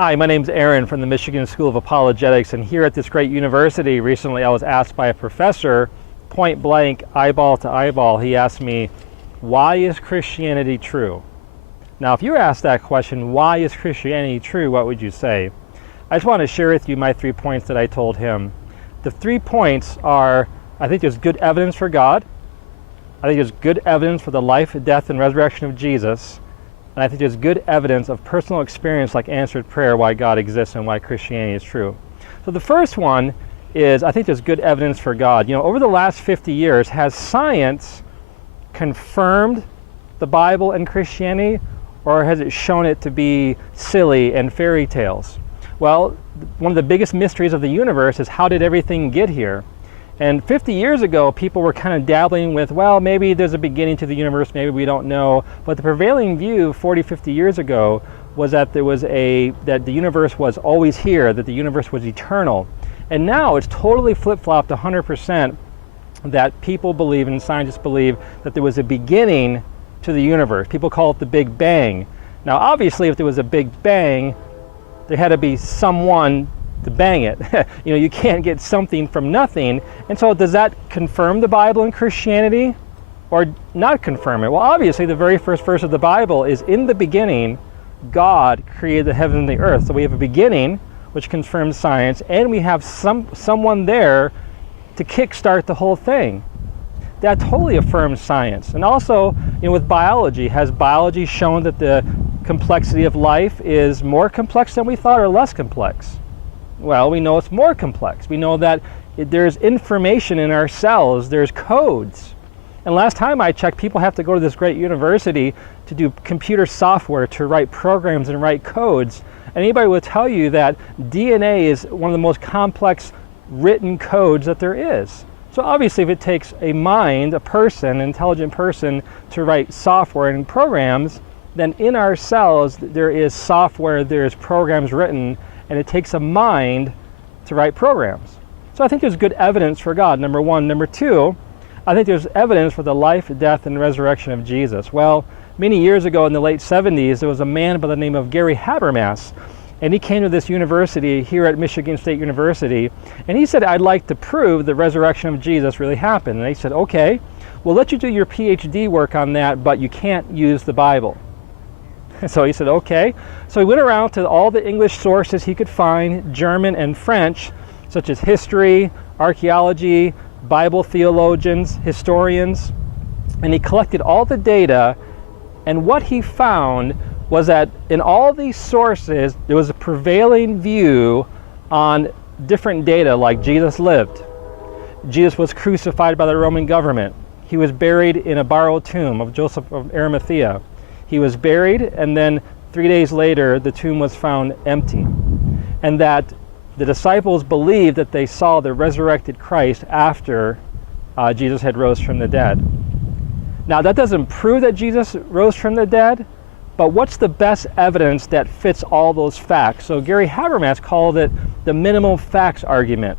Hi, my name's Aaron from the Michigan School of Apologetics, and here at this great university recently I was asked by a professor, point blank, eyeball to eyeball, he asked me, why is Christianity true? Now if you were asked that question, why is Christianity true, what would you say? I just want to share with you my 3 points that I told him. The 3 points are, I think there's good evidence for God, I think there's good evidence for the life, death, and resurrection of Jesus, and I think there's good evidence of personal experience like answered prayer why God exists and why Christianity is true. So the first one is I think there's good evidence for God. You know, over the last 50 years, has science confirmed the Bible and Christianity, or has it shown it to be silly and fairy tales? Well, one of the biggest mysteries of the universe is how did everything get here? And 50 years ago, people were kind of dabbling with, well, maybe there's a beginning to the universe, maybe we don't know. But the prevailing view 40, 50 years ago was that that the universe was always here, that the universe was eternal. And now it's totally flip-flopped 100% that people believe and scientists believe that there was a beginning to the universe. People call it the Big Bang. Now, obviously, if there was a Big Bang, there had to be someone to bang it. You know, you can't get something from nothing. And so does that confirm the Bible and Christianity or not confirm it? Well, obviously the very first verse of the Bible is, in the beginning, God created the heaven and the earth. So we have a beginning, which confirms science, and we have someone there to kickstart the whole thing. That totally affirms science. And also, you know, with biology, has biology shown that the complexity of life is more complex than we thought or less complex? Well, we know it's more complex. We know that there's information in our cells, there's codes. And last time I checked, people have to go to this great university to do computer software, to write programs and write codes. And anybody will tell you that DNA is one of the most complex written codes that there is. So obviously if it takes a mind, a person, an intelligent person, to write software and programs, then in our cells there is software, there's programs written, and it takes a mind to write programs. So I think there's good evidence for God, number one. Number two, I think there's evidence for the life, death, and resurrection of Jesus. Well, many years ago in the late 70s, there was a man by the name of Gary Habermas, and he came to this university here at Michigan State University, and he said, I'd like to prove the resurrection of Jesus really happened. And they said, okay, we'll let you do your PhD work on that, but you can't use the Bible. So he said, okay. So he went around to all the English sources he could find, German and French, such as history, archaeology, Bible theologians, historians, and he collected all the data, and what he found was that in all these sources, there was a prevailing view on different data, like Jesus lived. Jesus was crucified by the Roman government. He was buried in a borrowed tomb of Joseph of Arimathea. He was buried, and then 3 days later, the tomb was found empty. And that the disciples believed that they saw the resurrected Christ after Jesus had rose from the dead. Now, that doesn't prove that Jesus rose from the dead, but what's the best evidence that fits all those facts? So Gary Habermas called it the minimal facts argument,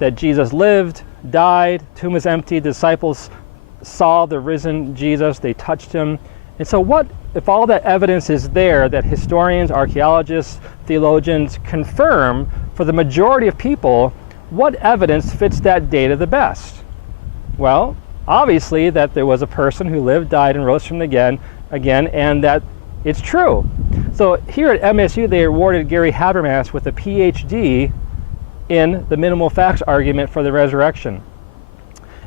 that Jesus lived, died, tomb was empty, disciples saw the risen Jesus, they touched him. And so what if all that evidence is there that historians, archaeologists, theologians confirm for the majority of people, what evidence fits that data the best? Well, obviously that there was a person who lived, died, and rose from again, and that it's true. So here at MSU, they awarded Gary Habermas with a PhD in the minimal facts argument for the resurrection.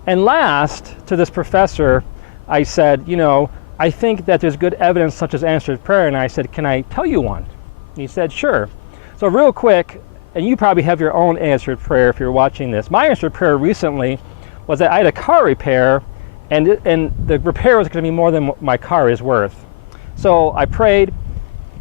And last, to this professor, I said, you know, I think that there's good evidence such as answered prayer, and I said, can I tell you one? And he said, sure. So real quick, and you probably have your own answered prayer if you're watching this. My answered prayer recently was that I had a car repair, and the repair was going to be more than what my car is worth. So I prayed,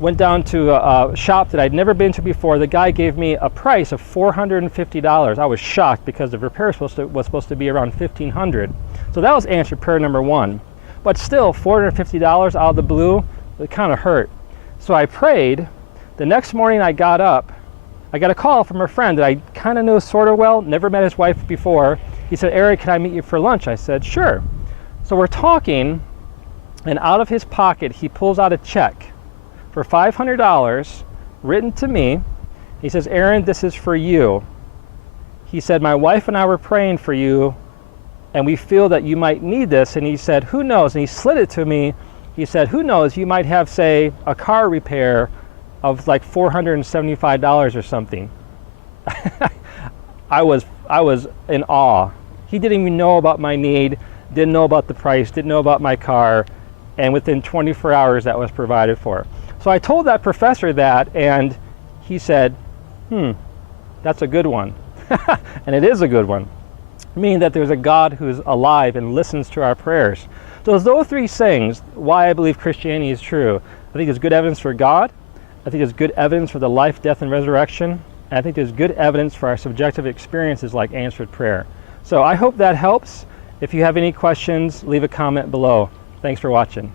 went down to a shop that I'd never been to before. The guy gave me a price of $450. I was shocked because the repair was supposed to be around $1,500. So that was answered prayer number one. But still, $450 out of the blue, it kind of hurt. So I prayed. The next morning I got up. I got a call from a friend that I kind of knew sort of well, never met his wife before. He said, Eric, can I meet you for lunch? I said, sure. So we're talking, and out of his pocket, he pulls out a check for $500 written to me. He says, Aaron, this is for you. He said, my wife and I were praying for you, and we feel that you might need this. And he said, who knows? And he slid it to me. He said, who knows? You might have, say, a car repair of like $475 or something. I was in awe. He didn't even know about my need, didn't know about the price, didn't know about my car, and within 24 hours that was provided for. So I told that professor that, and he said, that's a good one. And it is a good one, meaning that there's a God who's alive and listens to our prayers. So those three things, why I believe Christianity is true. I think there's good evidence for God. I think there's good evidence for the life, death, and resurrection. And I think there's good evidence for our subjective experiences like answered prayer. So I hope that helps. If you have any questions, leave a comment below. Thanks for watching.